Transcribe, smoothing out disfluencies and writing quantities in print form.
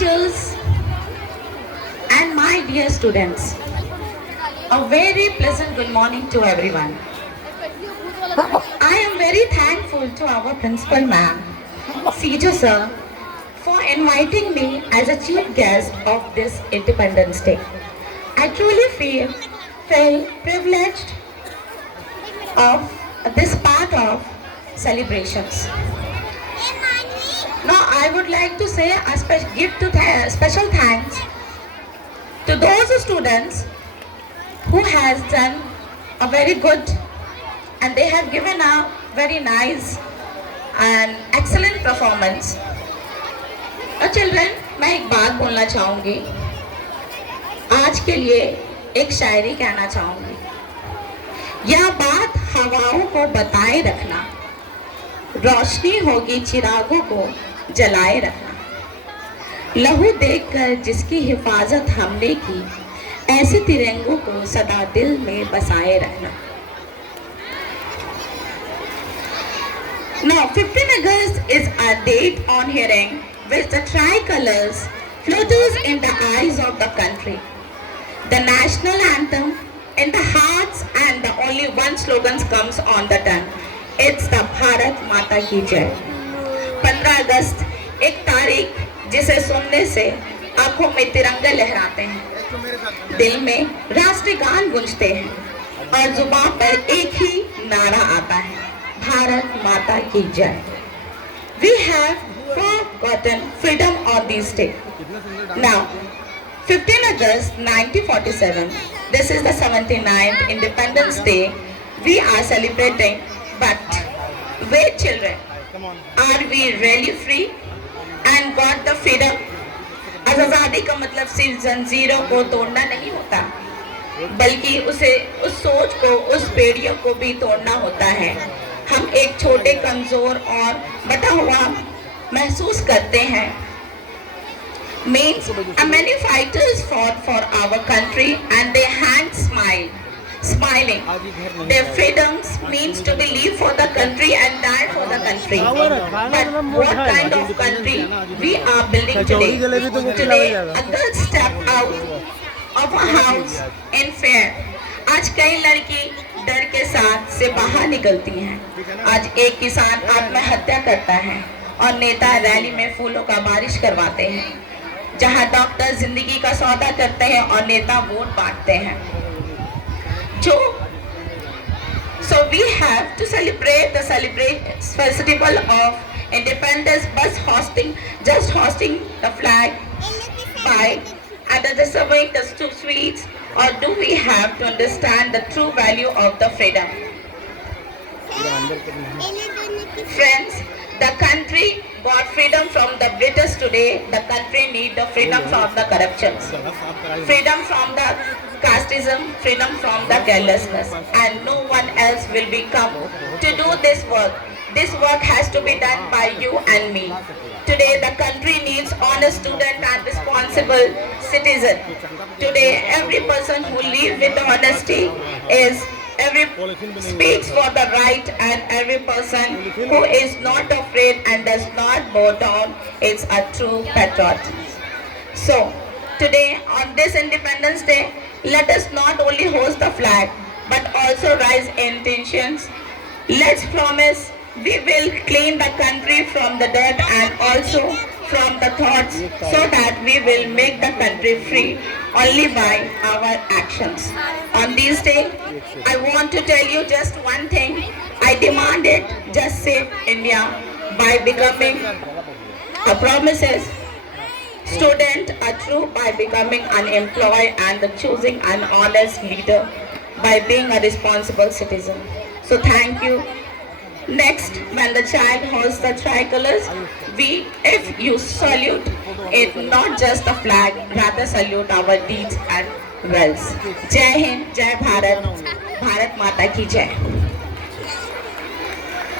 teachers, and my dear students. A very pleasant good morning to everyone. I am very thankful to our principal ma'am, Sijo sir, for inviting me as a chief guest of this Independence Day. I truly feel privileged of this part of celebrations. Now I would like to say give special thanks to those students who has done a very good and they have given a very nice and excellent performance. Children, मैं एक बात बोलना चाहूँगी. आज के लिए एक शायरी कहना चाहूँगी. यह बात हवाओं को बताए रखना, रोशनी होगी चिरागों को जलाए रखना. लहू देखकर जिसकी हिफाजत हमने की, ऐसे तिरंगों को सदा दिल में बसाए रखना. Now 15 August is a date on hearing which the tricolors flutters in the eyes of the country. The national anthem in the hearts and the only one slogan comes on the tongue. It's the Bharat Mata Ki Jai. 15 अगस्त एक तारीख जिसे सुनने से आंखों में तिरंगे लहराते हैं, दिल में राष्ट्रीय गान गूंजते हैं और जुबान पर एक ही नारा आता है, भारत माता की जय. We have forgotten freedom on this day. Now, 15 August 1947, this is the 79th Independence Day we are celebrating. But wait children, are we really free and got the freedom? आज़ादी का मतलब सिर्फ जंजीरों को तोड़ना नहीं होता, बल्कि उस सोच को, उस बेड़ियों को भी तोड़ना होता है. हम एक छोटे, कमजोर और बटा हुआ महसूस करते हैं. Means many fighters fought for our country and they hang smiling. Their freedoms means to believe for the country and die for the country. But what kind of country we are building today? Today, a girl step out of a house in fear. आज कई लड़की डर के साथ से बाहर निकलती हैं. आज एक किसान आत्महत्या करता है और नेता रैली में फूलों का बारिश करवाते हैं. जहां डॉक्टर जिंदगी का सौदा करते हैं और नेता वोट बांटते हैं. So we have to celebrate the festival of independence just hosting the flag by either serving the two sweets, or do we have to understand the true value of the freedom? Friends, the country got freedom from the British. Today the country need the freedom from the corruptions, freedom from the casteism, freedom from the carelessness, and no one else will be come to do this work. This work has to be done by you and me. Today the country needs honest student and responsible citizen. Today every person who lives with honesty speaks for the right, and every person who is not afraid and does not bow down is a true patriot. So today on this Independence Day, let us not only hoist the flag but also rise intentions. Let's promise we will clean the country from the dirt and also from the thoughts, so that we will make the country free only by our actions. On this day, I want to tell you just one thing. I demand it, just save India by becoming a promises student, a true by becoming unemployed, and choosing an honest leader by being a responsible citizen. So thank you. Next, when the child holds the tricolors, if you salute it, not just the flag, rather salute our deeds and wells. Jai Hind, Jai Bharat, Bharat Mata Ki Jai.